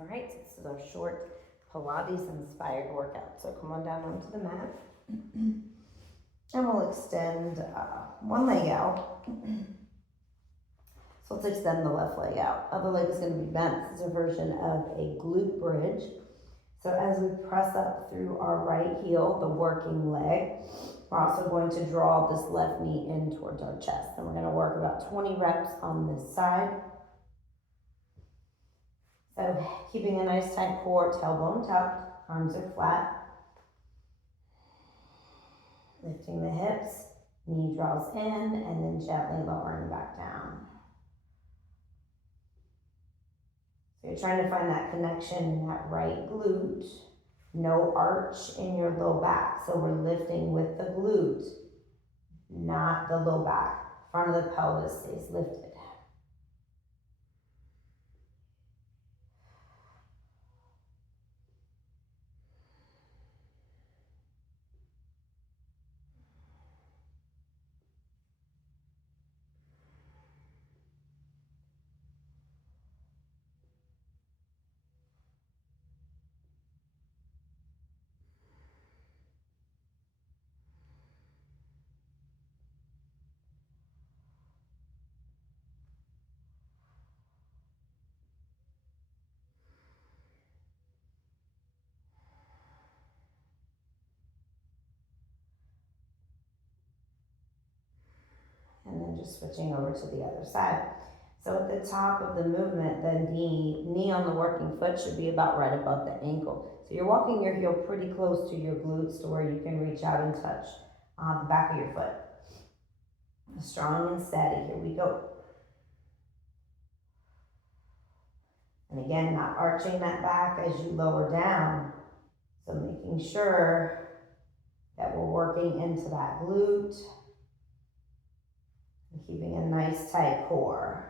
All right, so this is our short Pilates-inspired workout. So come on down onto the mat. And we'll extend one leg out. So let's extend the left leg out. Other leg is going to be bent. This is a version of a glute bridge. So as we press up through our right heel, the working leg, we're also going to draw this left knee in towards our chest. And we're going to work about 20 reps on this side. So keeping a nice tight core, tailbone tucked, arms are flat. Lifting the hips, knee draws in, and then gently lowering back down. So you're trying to find that connection in that right glute. No arch in your low back. So we're lifting with the glute, not the low back. Front of the pelvis stays lifted. And then just switching over to the other side. So at the top of the movement, the knee on the working foot should be about right above the ankle. So you're walking your heel pretty close to your glutes to where you can reach out and touch the back of your foot. Strong and steady, here we go. And again, not arching that back as you lower down. So making sure that we're working into that glute. And keeping a nice tight core.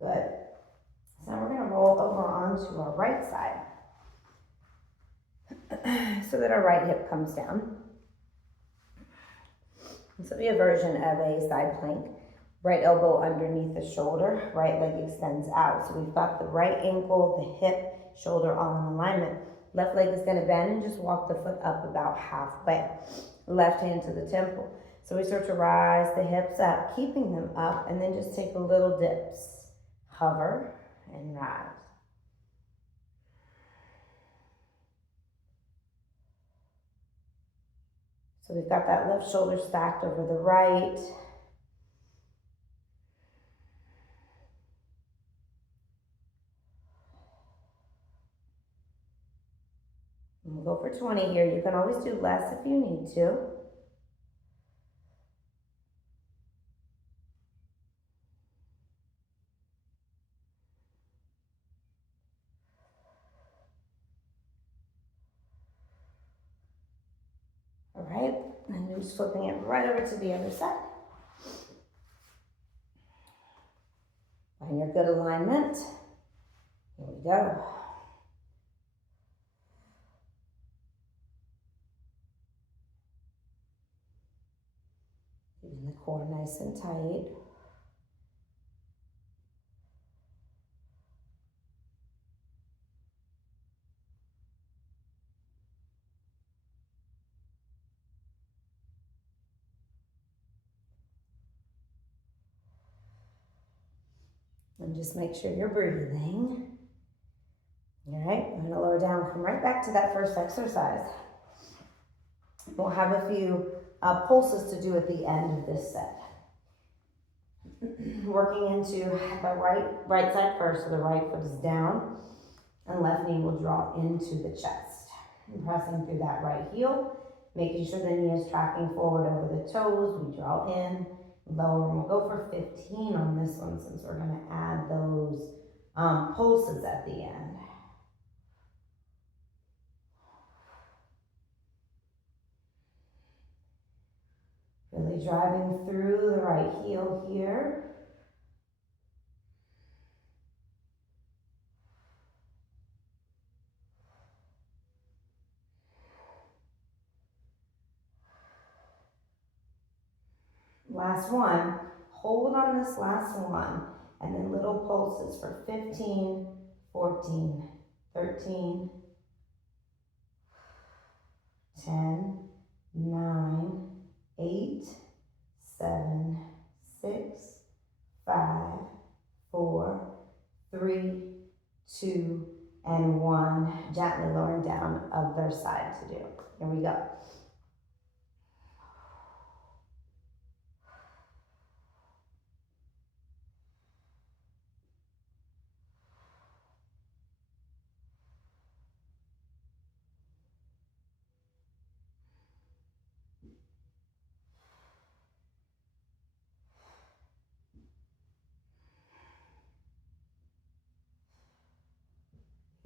Good. So now we're going to roll over onto our right side so that our right hip comes down. This will be a version of a side plank. Right elbow underneath the shoulder, right leg extends out. So we've got the right ankle, the hip, shoulder all in alignment. Left leg is going to bend and just walk the foot up about halfway. Left hand to the temple. So we start to rise the hips up, keeping them up, and then just take a little dips. Hover and rise. So we've got that left shoulder stacked over the right. And we'll go for 20 here. You can always do less if you need to. All right, and you're just flipping it right over to the other side. Find your good alignment. Here we go. Keeping the core nice and tight. And just make sure you're breathing. All right, I'm gonna lower down, come right back to that first exercise. We'll have a few pulses to do at the end of this set. Working into the right side first, so the right foot is down, and left knee will draw into the chest. And pressing through that right heel, Making sure the knee is tracking forward over the toes. We draw in, lower, and we'll go for 15 on this one since we're gonna add those pulses at the end. Really driving through the right heel here. Last one. Hold on this last one, and then little pulses for 15, 14, 13, 10, 9, 8, 7, 6, 5, 4, 3, 2, and 1. Gently lowering down other side to do. Here we go.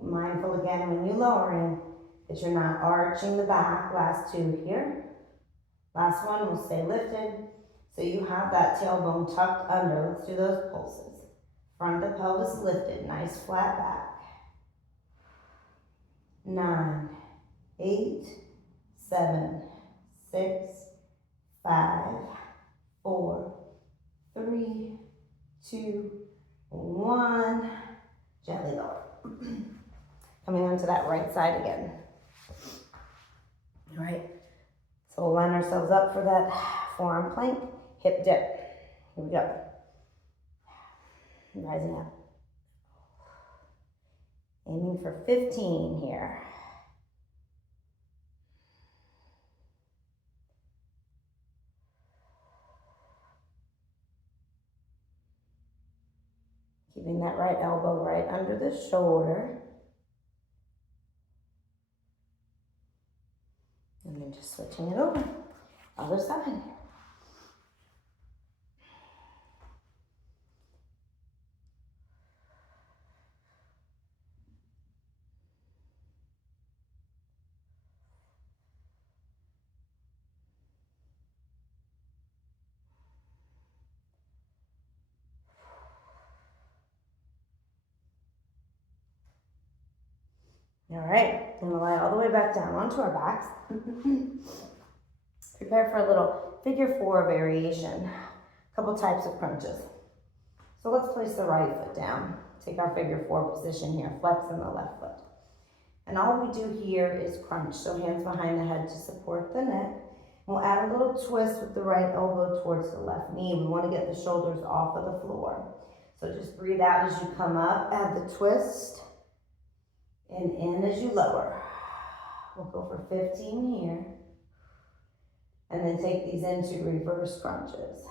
Mindful again when you lower in that you're not arching the back. Last two here. Last one will stay lifted. So you have that tailbone tucked under. Let's do those pulses. Front of the pelvis lifted, nice flat back. 9, 8, 7, 6, 5, 4, 3, 2, 1. Gently lower. Coming onto that right side again. All right, so we'll line ourselves up for that forearm plank, hip dip. Here we go. Rising up. Aiming for 15 here. Keeping that right elbow right under the shoulder. And then just switching it over. Other side. All right, and we'll lie all the way back down onto our backs. Prepare for a little figure 4 variation. A couple types of crunches. So let's place the right foot down. Take our figure 4 position here, flexing the left foot. And all we do here is crunch. So hands behind the head to support the neck. We'll add a little twist with the right elbow towards the left knee. We want to get the shoulders off of the floor. So just breathe out as you come up, add the twist. And in as you lower. We'll go for 15 here. And then take these into reverse crunches.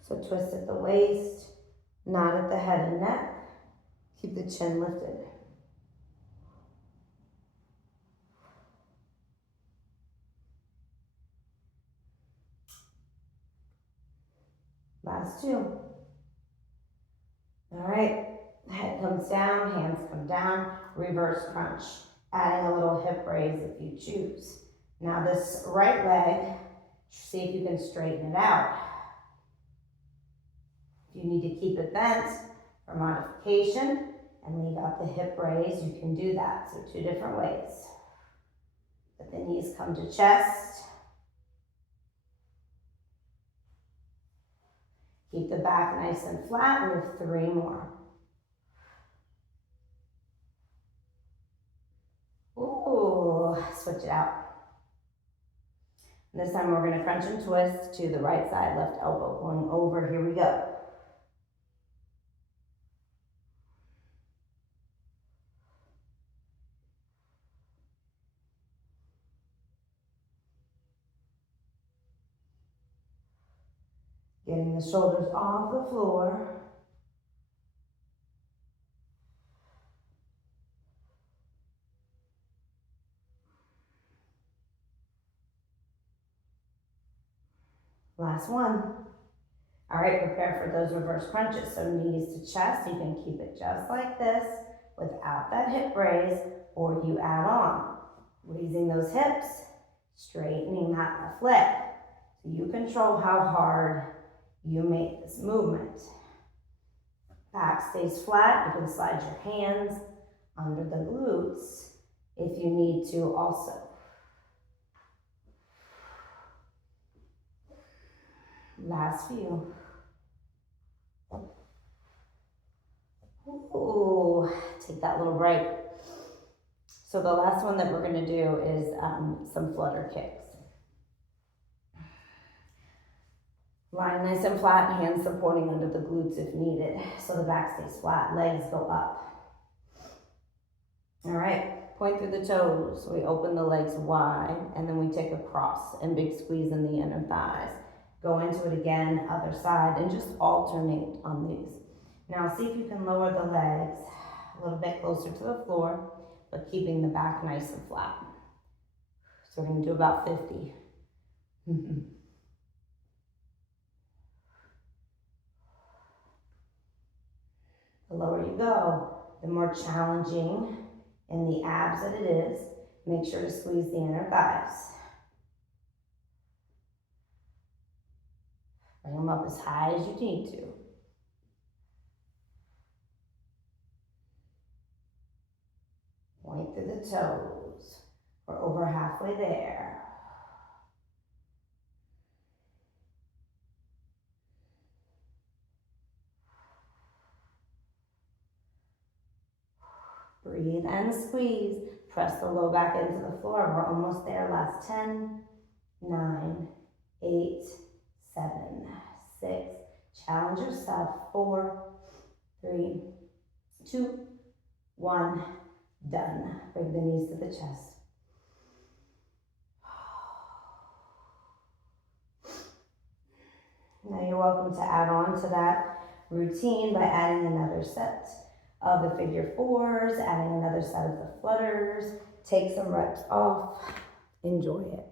So twist at the waist, knot at the head and neck. Keep the chin lifted. Last two. All right, head comes down, hands come down, reverse crunch. Adding a little hip raise if you choose. Now this right leg, see if you can straighten it out. If you need to keep it bent for modification and leave out the hip raise, you can do that. So 2 different ways. Let the knees come to chest. Keep the back nice and flat. We have 3 more. Ooh, switch it out. And this time we're going to crunch and twist to the right side, left elbow going over. Here we go. Getting the shoulders off the floor. Last one. All right, prepare for those reverse crunches. So knees to chest, you can keep it just like this without that hip raise, or you add on. Raising those hips, straightening that left leg. So you control how hard you make this movement. Back stays flat. You can slide your hands under the glutes if you need to also. Last few. Ooh, take that little break. So the last one that we're gonna do is some flutter kicks. Lying nice and flat, hands supporting under the glutes if needed. So the back stays flat, legs go up. All right, point through the toes. We open the legs wide, and then we take a cross and big squeeze in the inner thighs. Go into it again, other side, and just alternate on these. Now see if you can lower the legs a little bit closer to the floor, but keeping the back nice and flat. So we're gonna do about 50. The lower you go, the more challenging in the abs that it is. Make sure to squeeze the inner thighs. Bring them up as high as you need to. Point through the toes. We're over halfway there. Breathe and squeeze. Press the low back into the floor. We're almost there. Last 10, 9, 8, 7, 6. Challenge yourself. 4, 3, 2, 1. Done. Bring the knees to the chest. Now you're welcome to add on to that routine by adding another set of the figure fours, adding another set of the flutters. Take some reps off. Enjoy it.